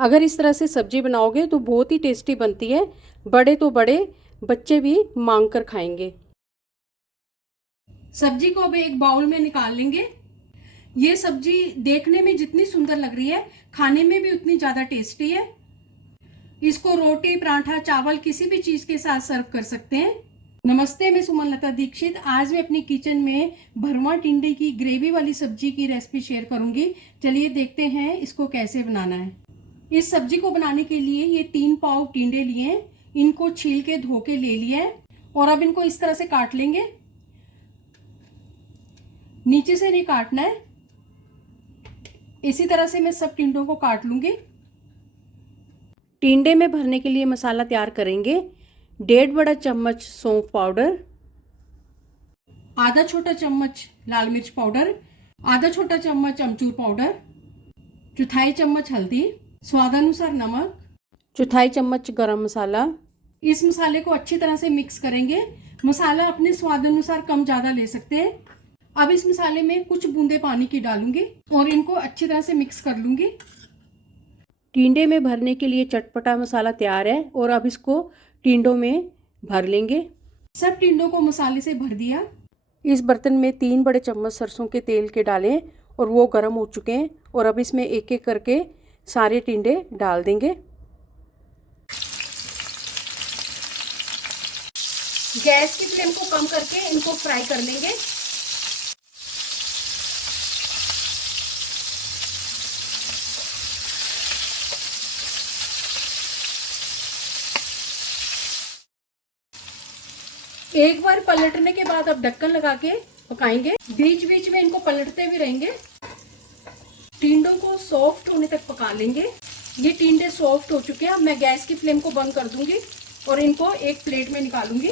अगर इस तरह से सब्जी बनाओगे तो बहुत ही टेस्टी बनती है, बड़े तो बड़े, बच्चे भी मांग कर खाएंगे। सब्जी को अब एक बाउल में निकाल लेंगे। ये सब्जी देखने में जितनी सुंदर लग रही है, खाने में भी उतनी ज़्यादा टेस्टी है। इसको रोटी, पराठा, चावल किसी भी चीज़ के साथ सर्व कर सकते हैं। नमस्ते, मैं सुमन लता दीक्षित। आज मैं अपनी किचन में भरवा टिंडे की ग्रेवी वाली सब्जी की रेसिपी शेयर करूंगी। चलिए देखते हैं इसको कैसे बनाना है। इस सब्जी को बनाने के लिए ये 3 पाव टिंडे लिए हैं। इनको छील के धो के ले लिया है और अब इनको इस तरह से काट लेंगे। नीचे से नहीं काटना है, इसी तरह से मैं सब टिंडों को काट लूंगी। टिंडे में भरने के लिए मसाला तैयार करेंगे। 1.5 बड़ा चम्मच सौंफ पाउडर, आधा छोटा चम्मच लाल मिर्च पाउडर, आधा छोटा चम्मच अमचूर पाउडर, चौथाई चम्मच हल्दी, स्वादानुसार नमक, चौथाई चम्मच गरम मसाला। इस मसाले को अच्छी तरह से मिक्स करेंगे। मसाला अपने स्वाद अनुसार कम ज़्यादा ले सकते हैं। अब इस मसाले में कुछ बूंदे पानी की डालूंगी और इनको अच्छी तरह से मिक्स कर लूंगी। टिंडे में भरने के लिए चटपटा मसाला तैयार है और अब इसको टिंडों में भर लेंगे। सब टिंडों को मसाले से भर दिया। इस बर्तन में 3 बड़े चम्मच सरसों के तेल के डालें और वो गर्म हो चुके हैं और अब इसमें एक एक करके सारे टिंडे डाल देंगे। गैस की फ्लेम को कम करके इनको फ्राई कर लेंगे। एक बार पलटने के बाद अब ढक्कन लगा के पकाएंगे। बीच बीच में इनको पलटते भी रहेंगे। टिंडों को सॉफ्ट होने तक पका लेंगे। ये टिंडे सॉफ्ट हो चुके हैं। अब मैं गैस की फ्लेम को बंद कर दूंगी और इनको एक प्लेट में निकालूंगी।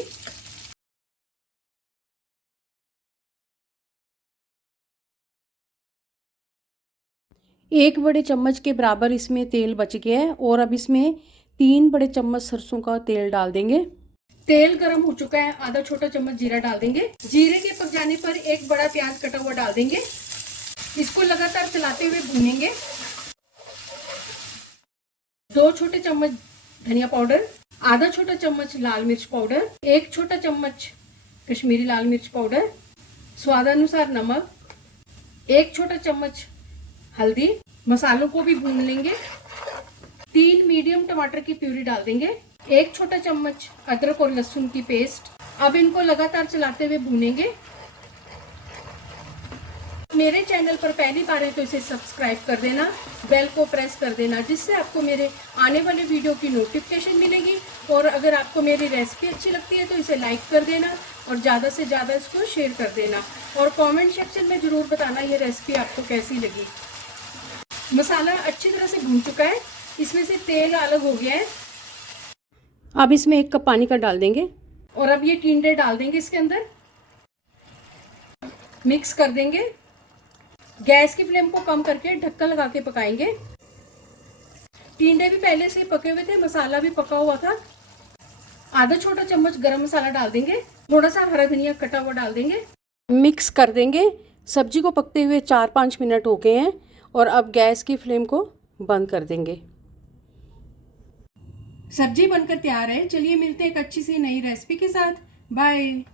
एक बड़े चम्मच के बराबर इसमें तेल बच गया है और अब इसमें 3 बड़े चम्मच सरसों का तेल डाल देंगे। तेल गर्म हो चुका है। आधा छोटा चम्मच जीरा डाल देंगे। जीरे के पक जाने पर एक बड़ा प्याज कटा हुआ डाल देंगे। इसको लगातार चलाते हुए भूनेंगे। 2 छोटे चम्मच धनिया पाउडर, आधा छोटा चम्मच लाल मिर्च पाउडर, 1 छोटा चम्मच कश्मीरी लाल मिर्च पाउडर, स्वादानुसार नमक, 1 छोटा चम्मच हल्दी। मसालों को भी भून लेंगे। 3 मीडियम टमाटर की प्यूरी डाल देंगे। 1 छोटा चम्मच अदरक और लहसुन की पेस्ट। अब इनको लगातार चलाते हुए भूनेंगे। मेरे चैनल पर पहली बार है तो इसे सब्सक्राइब कर देना, बेल को प्रेस कर देना, जिससे आपको मेरे आने वाले वीडियो की नोटिफिकेशन मिलेगी। और अगर आपको मेरी रेसिपी अच्छी लगती है तो इसे लाइक कर देना और ज़्यादा से ज़्यादा इसको शेयर कर देना और कमेंट सेक्शन में ज़रूर बताना ये रेसिपी आपको कैसी लगी। मसाला अच्छी तरह से भून चुका है। इसमें से तेल अलग हो गया है। अब इसमें 1 कप पानी का डाल देंगे और अब ये टिंडे डाल देंगे इसके अंदर। मिक्स कर देंगे। गैस की फ्लेम को कम करके ढक्कन लगा के पकाएंगे। टिंडे भी पहले से पके हुए थे, मसाला भी पका हुआ था। आधा छोटा चम्मच गरम मसाला डाल देंगे। थोड़ा सा हरा धनिया कटा हुआ डाल देंगे। मिक्स कर देंगे। सब्जी को पकते हुए 4-5 मिनट हो गए हैं और अब गैस की फ्लेम को बंद कर देंगे। सब्जी बनकर तैयार है। चलिए मिलते हैं एक अच्छी सी नई रेसिपी के साथ। बाय।